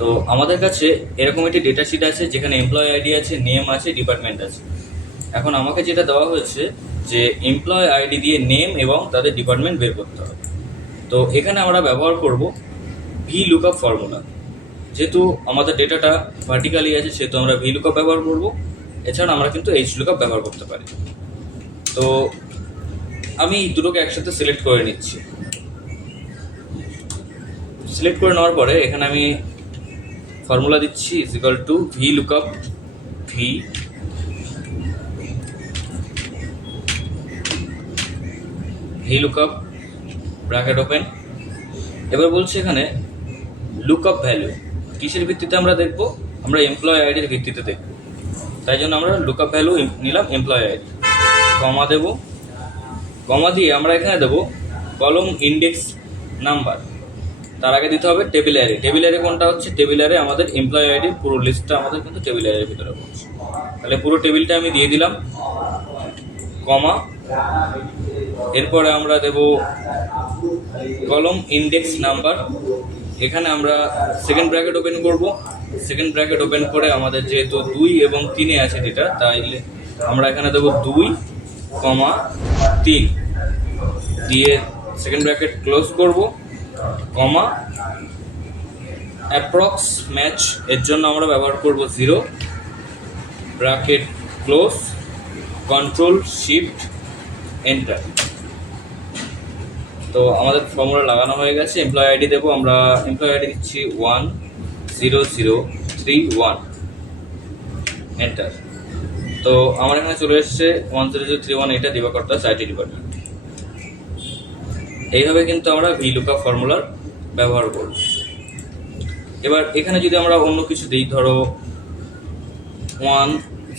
তো আমাদের কাছে এরকম একটি ডেটা শিট আছে যেখানে এমপ্লয় আইডি আছে, নেম আছে, ডিপার্টমেন্ট আছে। এখন আমাকে যেটা দেওয়া হয়েছে যে এমপ্লয় আইডি দিয়ে নেম এবং তাদের ডিপার্টমেন্ট বের করতে হবে। তো এখানে আমরা ব্যবহার করব ভি লুকআপ ফর্মুলা। যেহেতু আমাদের ডেটাটা ভার্টিক্যালি আছে সেহেতু আমরা ভি লুকআপ ব্যবহার করব। এছাড়া আমরা কিন্তু এইচ লুকআপ ব্যবহার করতে পারি। তো আমি দুটোকে একসাথে সিলেক্ট করে নিচ্ছি। সিলেক্ট করে নেওয়ার পরে এখানে আমি ফর্মুলা দিচ্ছি is equal to V lookup V lookup bracket open. এবার বলছি এখানে লুকআপ ভ্যালু কিসের ভিত্তিতে আমরা দেখব? আমরা এমপ্লয় আইডির ভিত্তিতে দেখব। তাই জন্য আমরা লুকআপ ভ্যালু নিলাম এমপ্লয় আইডি, কমা দেব। কমা দিয়ে আমরা এখানে দেব কলম ইন্ডেক্স নাম্বার। তার আগে দিতে হবে টেবিল অ্যারে। টেবিল অ্যারে কোনটা হচ্ছে? টেবিল অ্যারে আমাদের এমপ্লয় আইডির পুরো লিস্টটা আমাদের কিন্তু টেবিল অ্যারের ভিতরে পড়ছে। তাহলে পুরো টেবিলটা আমি দিয়ে দিলাম, কমা। এরপরে আমরা দেব কলম ইন্ডেক্স নাম্বার। এখানে আমরা সেকেন্ড ব্র্যাকেট ওপেন করব। সেকেন্ড ব্র্যাকেট ওপেন করে আমাদের যেহেতু 2 এবং 3 আছে ডেটা, তাইলে আমরা এখানে দেবো 2, 3 দিয়ে সেকেন্ড ব্র্যাকেট ক্লোজ করব, কমা। অ্যাপ্রক্স ম্যাচ এর জন্য আমরা ব্যবহার করব 0, bracket close, control shift enter. তো আমাদের ফর্মুলা লাগানো হয়ে গেছে। এমপ্লয় আইডি দেবো, আমরা এমপ্লয় আইডি দিচ্ছি 10031, এন্টার। তো আমার এখানে চলে এসছে 10031, এটা দিবাকর দাস, আইটি ডিপার্টমেন্ট। এইভাবে কিন্তু আমরা ভি লুকআপ ফর্মুলার ব্যবহার করব। এবার এখানে যদি আমরা অন্য কিছু দিই, ধরো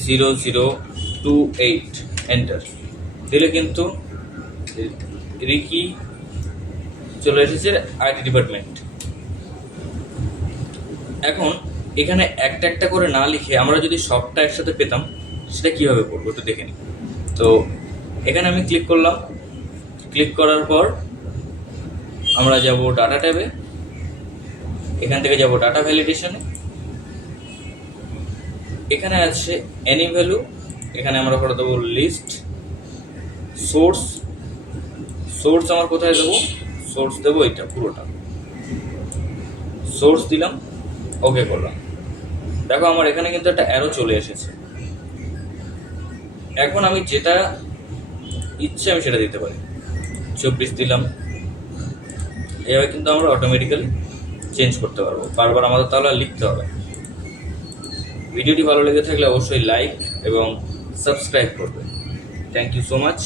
10028, এন্টার দিলে কিন্তু রিকি চলে এসেছে আইটি ডিপার্টমেন্ট। এখন এখানে একটা একটা করে না লিখে আমরা যদি সবটা একসাথে পেতাম সেটা কীভাবে করবো একটু দেখে নিই। তো এখানে আমি ক্লিক করলাম। ক্লিক করার পর আমরা যাব ডাটা ট্যাবে। এখান থেকে যাব ডাটা ভ্যালিডেশনে। এখানে আছে এনি ভ্যালু, এখানে আমরা করে দেবো লিস্ট। সোর্স আমার কোথায় দেবো? সোর্স দেবো এটা পুরোটা, সোর্স দিলাম, ওকে করলাম। দেখো আমার এখানে কিন্তু একটা অ্যারো চলে এসেছে। এখন আমি যেটা ইচ্ছে আমি সেটা দিতে পারি। 24 দিলাম। এভাবে কিন্তু আমরা অটোমেটিক্যালি চেঞ্জ করতে পারবো, বারবার আমাদের তাহলে লিখতে হবে। ভিডিওটি ভালো লেগে থাকলে অবশ্যই লাইক এবং সাবস্ক্রাইব করবে। Thank you so much.